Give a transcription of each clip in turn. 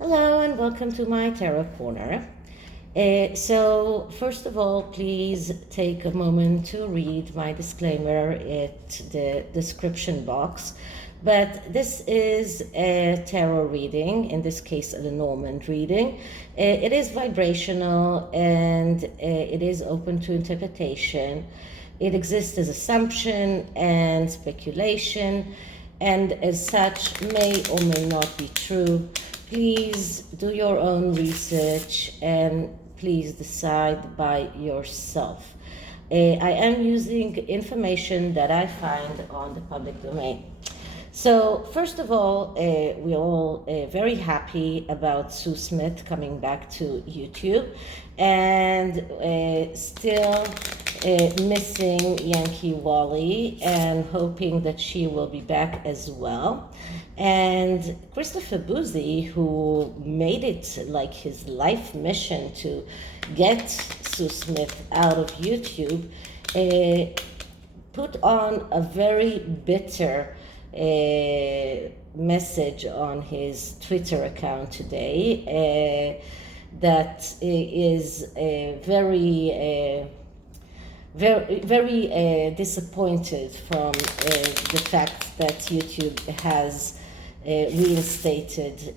Hello and welcome to my Tarot Corner. So first of all, please take a moment to read my disclaimer at the description box. But this is a tarot reading, in this case a Lenormand reading. It is vibrational and it is open to interpretation. It exists as assumption and speculation, and as such may or may not be true. Please do your own research and please decide by yourself. I am using information that I find on the public domain. So first of all, we're all very happy about Sue Smith coming back to YouTube, and still missing Yankee Wally, and hoping that she will be back as well. And Christopher Bouzy, who made it like his life mission to get Sue Smith out of YouTube, put on a very bitter message on his Twitter account today that is very disappointed from the fact that YouTube has reinstated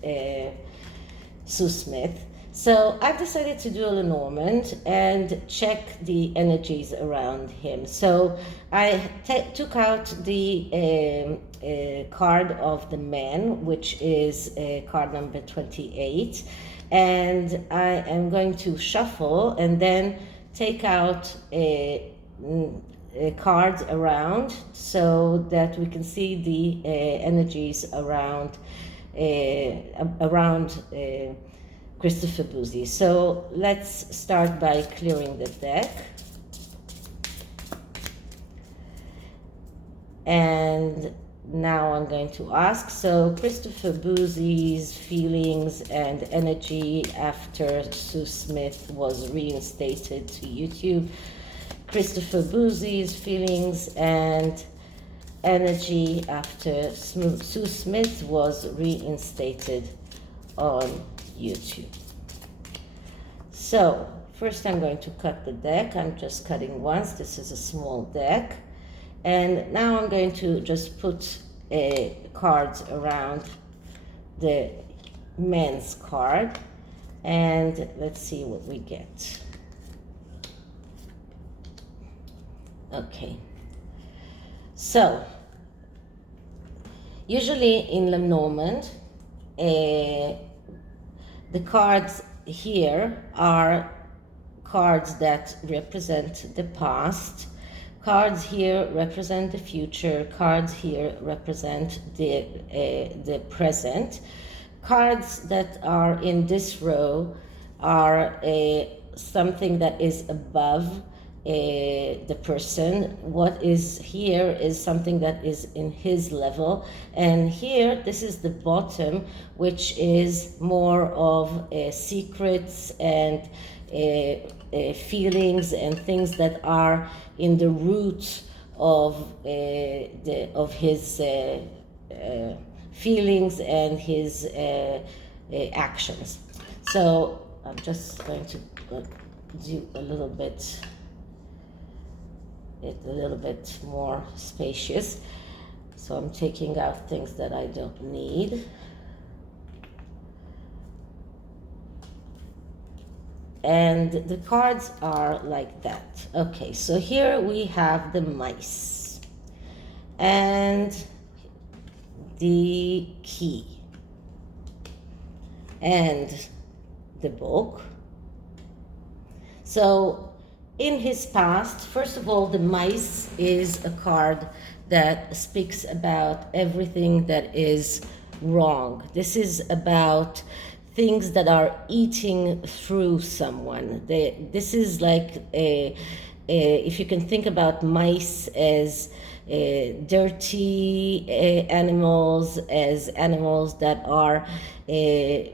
Sue Smith. So I've decided to do a Lenormand and check the energies around him. So I took out the card of the man, which is card number 28, and I am going to shuffle and then take out cards around so that we can see the energies around Christopher Bouzy. So let's start by clearing the deck. And now I'm going to ask, so Christopher Bouzy's feelings and energy after Sue Smith was reinstated to YouTube. Christopher Bouzy's feelings and energy after Sue Smith was reinstated on YouTube. So first I'm going to cut the deck. I'm just cutting once. This is a small deck. And now I'm going to just put cards around the man's card, and let's see what we get. Okay. So usually in Lenormand, the cards here are cards that represent the past. Cards here represent the future. Cards here represent the present. Cards that are in this row are something that is above the person. What is here is something that is in his level, and here this is the bottom, which is more of secrets and feelings and things that are in the root of his feelings and his actions. So I'm just going to do a little bit more spacious. So I'm taking out things that I don't need. And the cards are like that. Okay, so here we have the mice and the key and the book. So in his past, first of all, the mice is a card that speaks about everything that is wrong. This is about things that are eating through someone. This is like if you can think about mice as dirty animals, as animals that are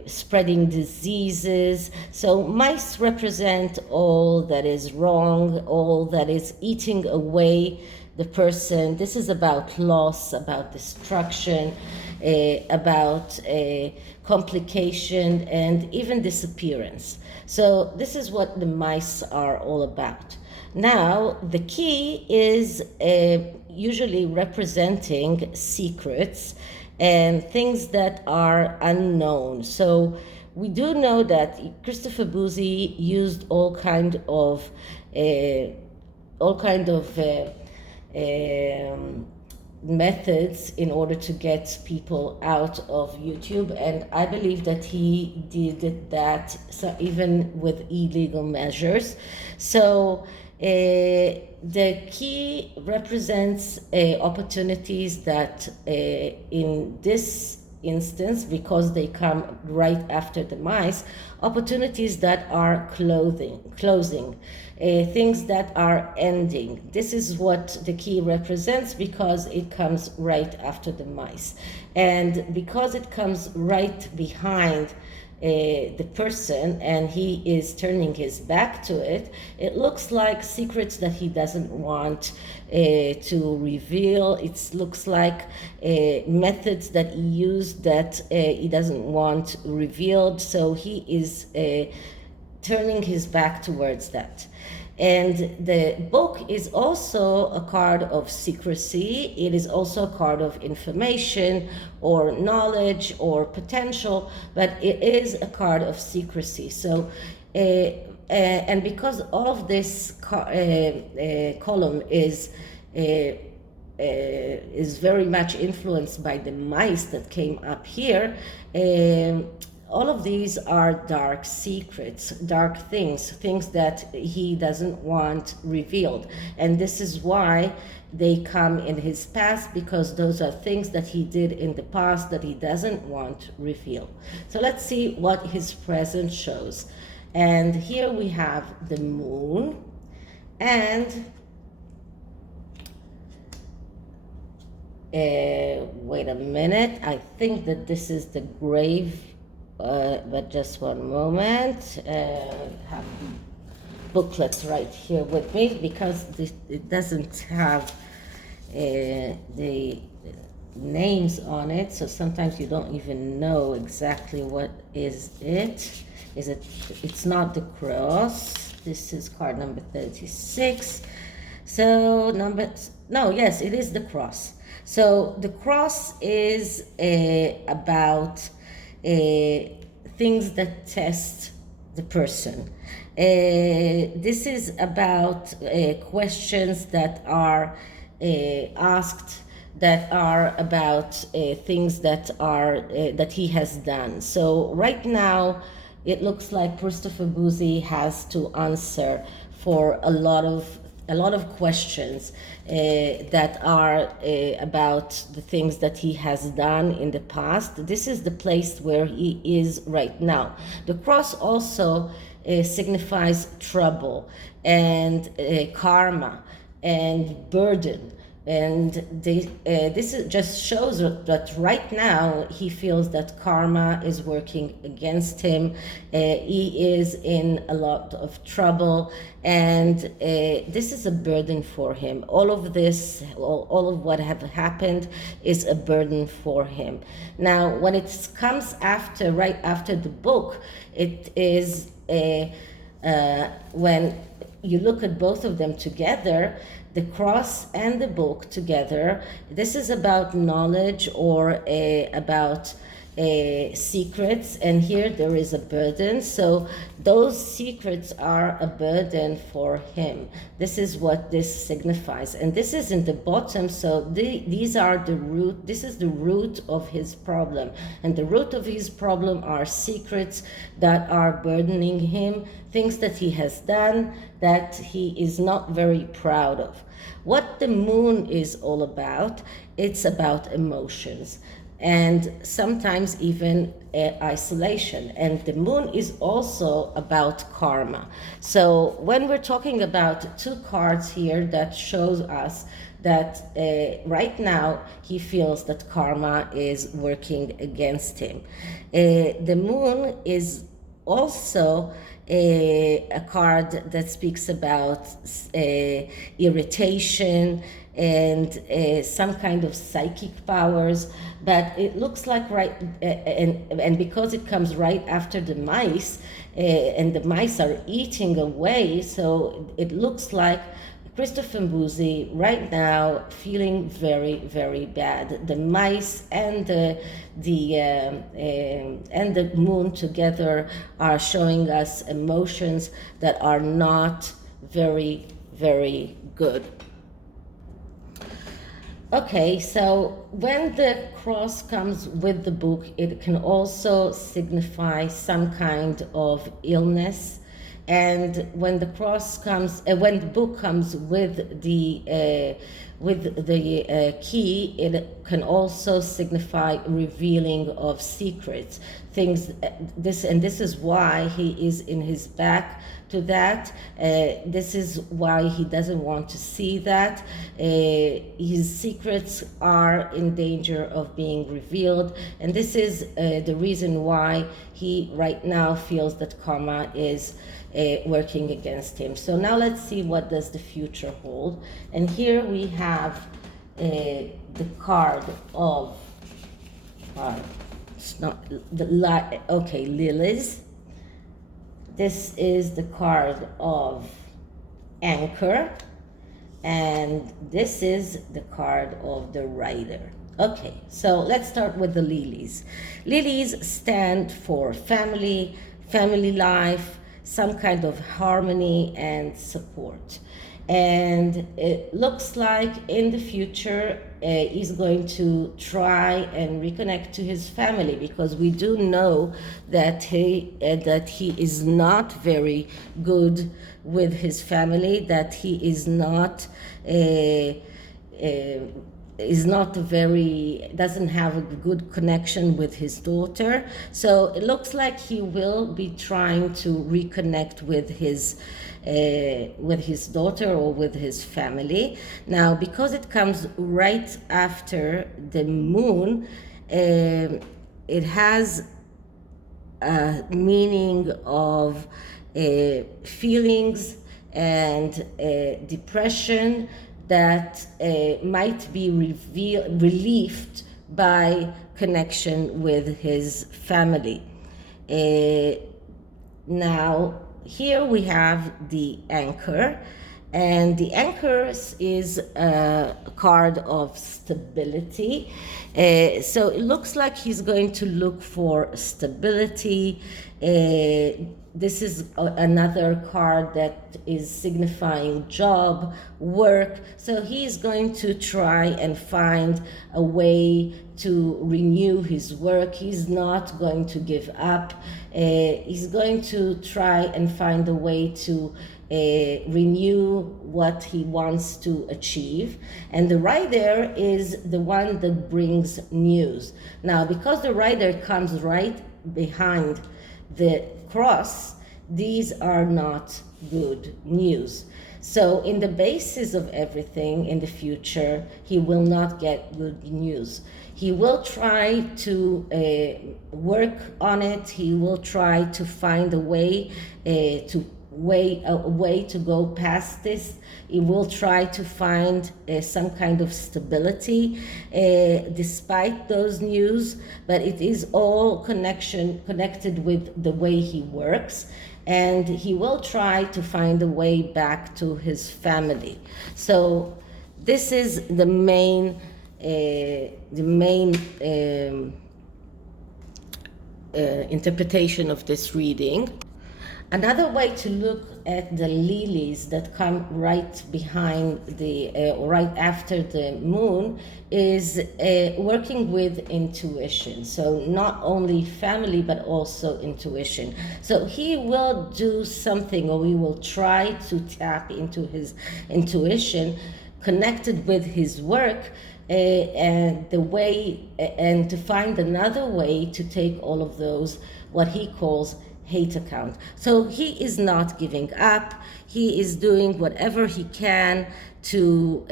spreading diseases. So mice represent all that is wrong, all that is eating away the person. This is about loss, about destruction, about complication, and even disappearance. So this is what the mice are all about. Now, the key is usually representing secrets and things that are unknown. So we do know that Christopher Bouzy used all kind of methods in order to get people out of YouTube, and I believe that he did that so even with illegal measures. So the key represents opportunities that in this instance, because they come right after the mice, opportunities that are closing, things that are ending. This is what the key represents because it comes right after the mice. And because it comes right behind the person and he is turning his back to it, it looks like secrets that he doesn't want to reveal. It looks like methods that he used that he doesn't want revealed. So he is turning his back towards that. And the book is also a card of secrecy. It is also a card of information or knowledge or potential, but it is a card of secrecy. So, and because all of this column is very much influenced by the mice that came up here, all of these are dark secrets, dark things that he doesn't want revealed. And this is why they come in his past, because those are things that he did in the past that he doesn't want revealed. So let's see what his present shows. And here we have the moon, and wait a minute, I think that this is the grave. But just one moment. Have booklets right here with me because it doesn't have the names on it, so sometimes you don't even know exactly what is it. It's not the cross. This is card number 36. So yes, it is the cross. So the cross is about things that test the person. This is about questions that are asked, that are about things that are that he has done. So right now, it looks like Christopher Bouzy has to answer for a lot of questions that are about the things that he has done in the past. This is the place where he is right now. The cross also signifies trouble and karma and burden. And this just shows that right now he feels that karma is working against him. He is in a lot of trouble, and this is a burden for him. All of this, all of what have happened is a burden for him. Now, when it comes after, right after the book, it is when you look at both of them together, the cross and the book together, this is about knowledge or about secrets, and here there is a burden. So those secrets are a burden for him. This is what this signifies, and this is in the bottom. So these are the root. This is the root of his problem, and the root of his problem are secrets that are burdening him, things that he has done that he is not very proud of. What the moon is all about, it's about emotions, and sometimes even isolation. And the moon is also about karma. So when we're talking about two cards here that shows us that right now he feels that karma is working against him. The moon is also a card that speaks about irritation, and some kind of psychic powers. But it looks like and because it comes right after the mice, and the mice are eating away, so it looks like Christopher Bouzy right now feeling very, very bad. The mice and the moon together are showing us emotions that are not very, very good. Okay, so when the cross comes with the book, it can also signify some kind of illness. And when the cross comes, when the book comes with the key, it can also signify revealing of secrets, things. This is why he is in his back to that. This is why he doesn't want to see that. His secrets are in danger of being revealed, and this is the reason why he right now feels that karma is working against him. So now let's see what does the future hold. And here we have the card of it's not the okay, lilies. This is the card of anchor, and this is the card of the rider. Okay, so let's start with the lilies. Lilies stand for family, family life, some kind of harmony and support. And it looks like in the future he's going to try and reconnect to his family, because we do know that he is not very good with his family, that he is not doesn't have a good connection with his daughter. So it looks like he will be trying to reconnect with his daughter or with his family. Now, because it comes right after the moon, it has a meaning of feelings and depression that might be relieved by connection with his family. Now, here we have the anchor, and the anchor is a card of stability. So it looks like he's going to look for stability. This is another card that is signifying job, work. So he's going to try and find a way to renew his work. He's not going to give up. He's going to try and find a way to renew what he wants to achieve. And the rider is the one that brings news. Now, because the rider comes right behind the cross, these are not good news. So in the basis of everything in the future, he will not get good news. He will try to work on it. He will try to find a way to go past this. He will try to find some kind of stability despite those news, but it is all connected with the way he works, and he will try to find a way back to his family. So this is the main interpretation of this reading. Another way to look at the lilies that come right behind right after the moon is working with intuition. So not only family, but also intuition. So he will do something, or he will try to tap into his intuition connected with his work, and to find another way to take all of those, what he calls hate account. So he is not giving up. He is doing whatever he can to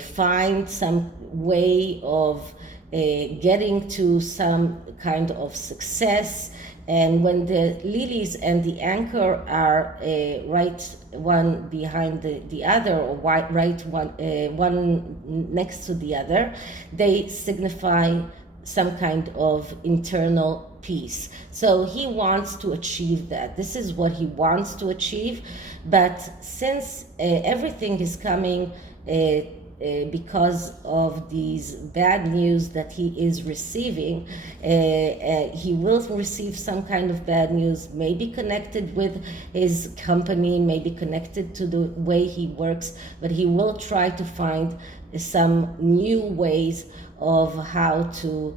find some way of getting to some kind of success, And when the lilies and the anchor are right one behind the other, or right one next to the other, they signify some kind of internal peace. So he wants to achieve that. This is what he wants to achieve. But since everything is coming because of these bad news that he is receiving, he will receive some kind of bad news, maybe connected with his company, maybe connected to the way he works, but he will try to find some new ways of how to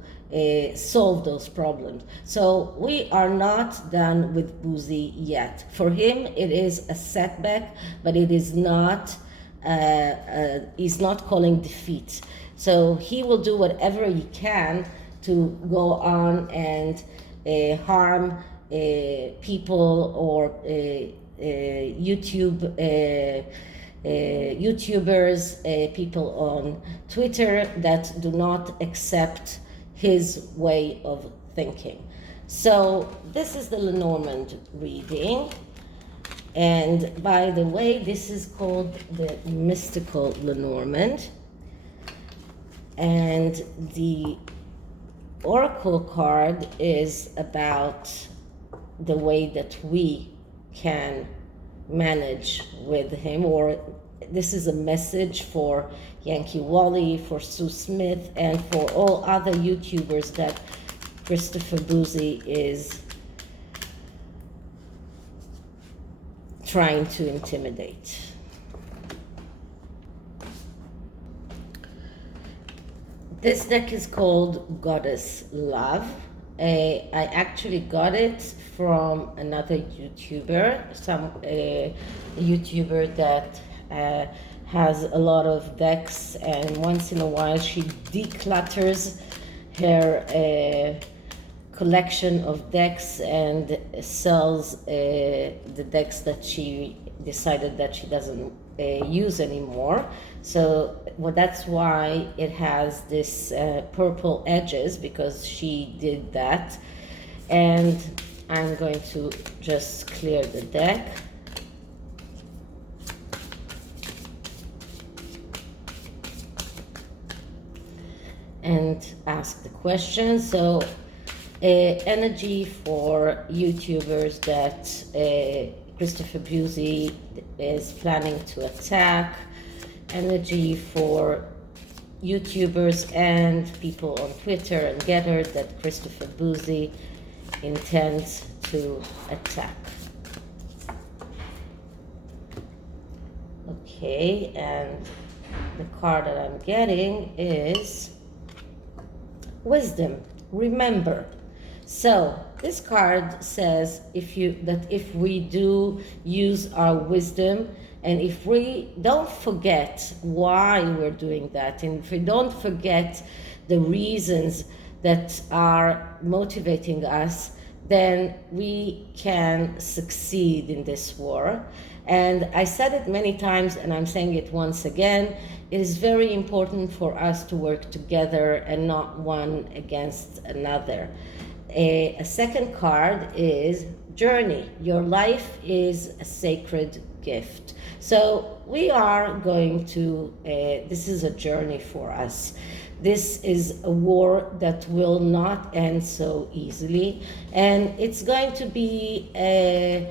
solve those problems. So we are not done with bouzy yet. For him, it is a setback, but it is not. He's not calling defeat. So he will do whatever he can to go on and harm people or YouTubers, people on Twitter that do not accept his way of thinking. So this is the Lenormand reading. And by the way, this is called the mystical Lenormand. And the oracle card is about the way that we can manage with him, or this is a message for Yankee Wally, for Sue Smith, and for all other YouTubers that Christopher Bouzy is trying to intimidate. This deck is called Goddess Love. I actually got it from another YouTuber, a YouTuber that has a lot of decks, and once in a while she declutters her collection of decks and sells the decks that she decided that she doesn't use anymore. So that's why it has this purple edges, because she did that. And I'm going to just clear the deck. And ask the question. So energy for YouTubers that Christopher Bouzy is planning to attack, energy for YouTubers and people on Twitter and GETTR that Christopher Bouzy intends to attack. Okay, and the card that I'm getting is Wisdom. Remember. So this card says if we do use our wisdom, and if we don't forget why we're doing that, and if we don't forget the reasons that are motivating us, then we can succeed in this war. And I said it many times, and I'm saying it once again, it is very important for us to work together and not one against another. A second card is Journey. Your life is a sacred gift. So we are going to, this is a journey for us. This is a war that will not end so easily, and it's going to be a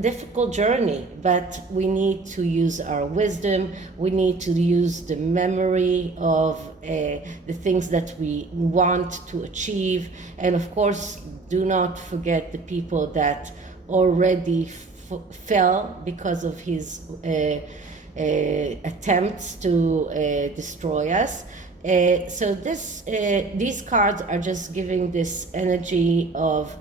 difficult journey, but we need to use our wisdom. We need to use the memory of the things that we want to achieve. And of course, do not forget the people that already fell because of his attempts to destroy us. So these cards are just giving this energy of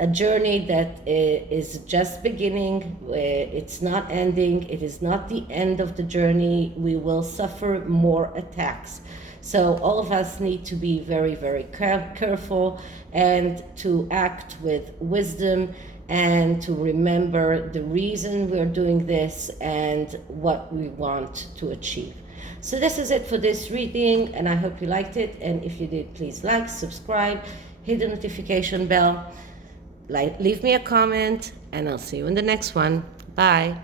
a journey that is just beginning. It's not ending. It is not the end of the journey. We will suffer more attacks. So all of us need to be very, very careful and to act with wisdom and to remember the reason we're doing this and what we want to achieve. So this is it for this reading, and I hope you liked it. And if you did, please like, subscribe, hit the notification bell. leave me a comment, and I'll see you in the next one. Bye.